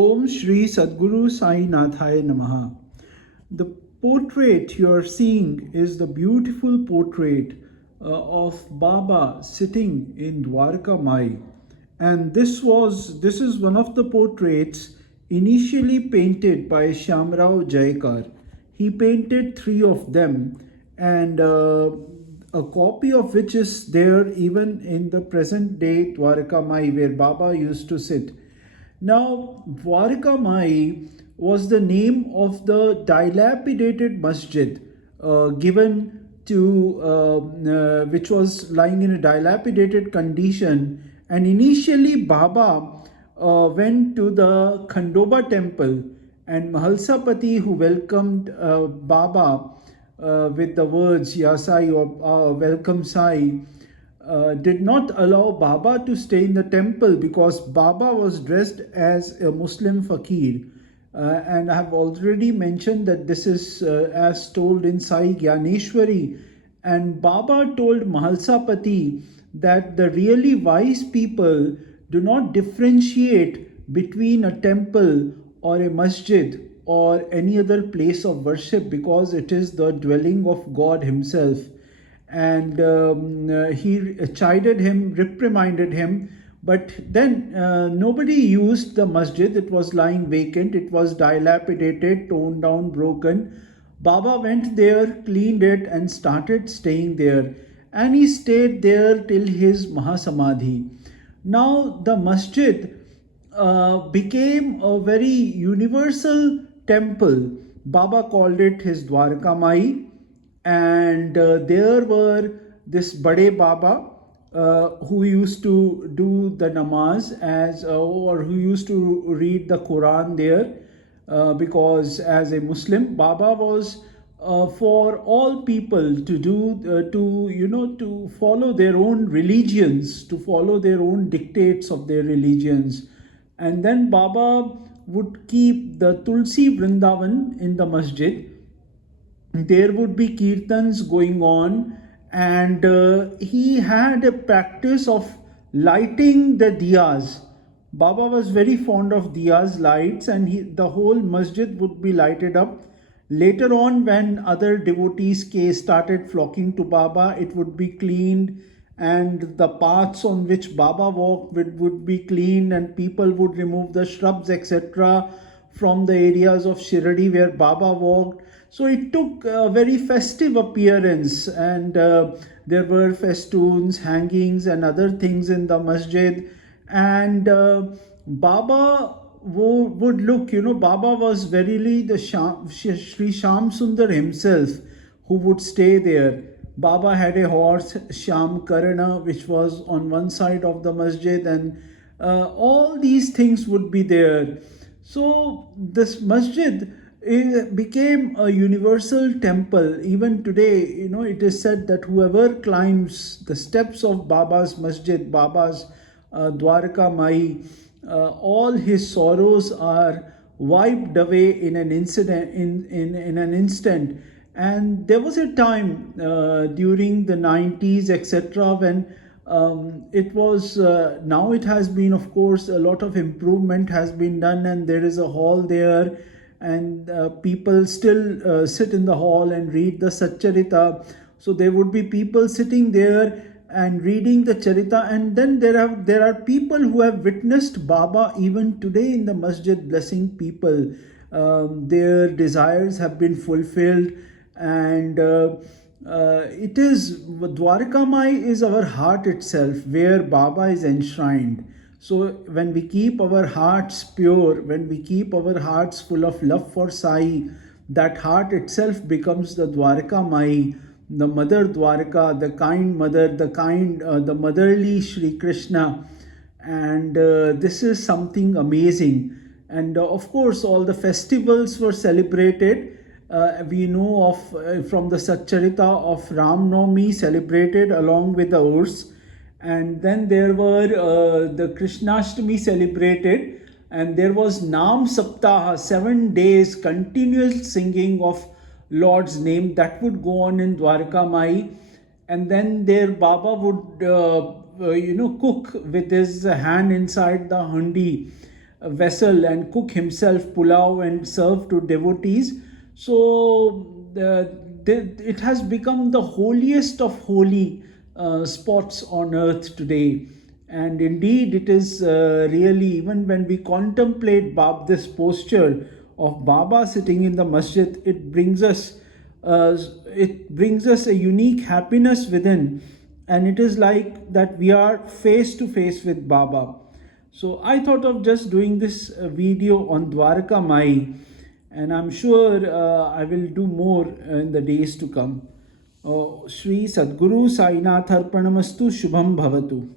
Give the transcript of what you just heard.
Om Shri Sadguru Sainathaya Namaha. The portrait you are seeing is the beautiful portrait of Baba sitting in Dwarkamai. And this is one of the portraits initially painted by Shamrao Jayakar. He painted three of them, and a copy of which is there even in the present day Dwarkamai, where Baba used to sit. Now, Dwarkamai was the name of the dilapidated masjid given to which was lying in a dilapidated condition. And initially, Baba went to the Khandoba temple, and Mahalsapati, who welcomed Baba with the words Ya Sai or Welcome Sai, did not allow Baba to stay in the temple because Baba was dressed as a Muslim fakir. And I have already mentioned that this is as told in Sai Gyaneshwari. And Baba told Mahalsapati that the really wise people do not differentiate between a temple or a masjid or any other place of worship because it is the dwelling of God Himself. And he chided him, reprimanded him, but then nobody used the masjid. It was lying vacant, it was dilapidated, torn down, broken. Baba went there, cleaned it, and started staying there. And he stayed there till his Mahasamadhi. Now, the masjid became a very universal temple. Baba called it his Dwarkamai, and there were this Bade Baba who used to do the namaz or who used to read the Quran there because as a Muslim, Baba was for all people to do to follow their own religions, to follow their own dictates of their religions. And then Baba would keep the Tulsi Vrindavan in the masjid. There would be kirtans going on, and he had a practice of lighting the diyas. Baba was very fond of diyas, lights, and the whole masjid would be lighted up. Later on, when other devotees started flocking to Baba, it would be cleaned, and the paths on which Baba walked would be cleaned, and people would remove the shrubs, etc., from the areas of Shirdi where Baba walked. So it took a very festive appearance, and there were festoons, hangings, and other things in the masjid. And Baba would look, Baba was verily the Shri Sham Sundar himself who would stay there. Baba had a horse, Sham Karana, which was on one side of the masjid, and all these things would be there. So this masjid became a universal temple. Even today, it is said that whoever climbs the steps of Baba's masjid, Baba's Dwarkamai, all his sorrows are wiped away in an incident, in an instant. And there was a time during the 90s, etc., when it was now it has been, of course, a lot of improvement has been done, and there is a hall there, and people still sit in the hall and read the Satcharita. So there would be people sitting there and reading the Charita, and then there are people who have witnessed Baba even today in the masjid blessing people. Their desires have been fulfilled, and it is Dwarkamai is our heart itself, where Baba is enshrined. So when we keep our hearts pure, when we keep our hearts full of love for Sai, that heart itself becomes the Dwarkamai, the Mother Dwarka, the kind mother, the motherly Shri Krishna. And this is something amazing. And of course, all the festivals were celebrated. We know of from the Satcharita of Ram Navami celebrated along with the Urs. And then there were the Krishnashtami celebrated, and there was Nam Saptaha, 7 days continuous singing of Lord's name that would go on in Dwarkamai. And then there Baba would cook with his hand inside the handi vessel and cook himself pulao and serve to devotees. So it has become the holiest of holy spots on earth today. And indeed, it is really, even when we contemplate this posture of Baba sitting in the masjid, uh, it brings us a unique happiness within, and it is like that we are face to face with Baba. So I thought of just doing this video on Dwarkamai, and I'm sure I will do more in the days to come. Shri Sadguru Sainath Arpanamastu Shubham Bhavatu.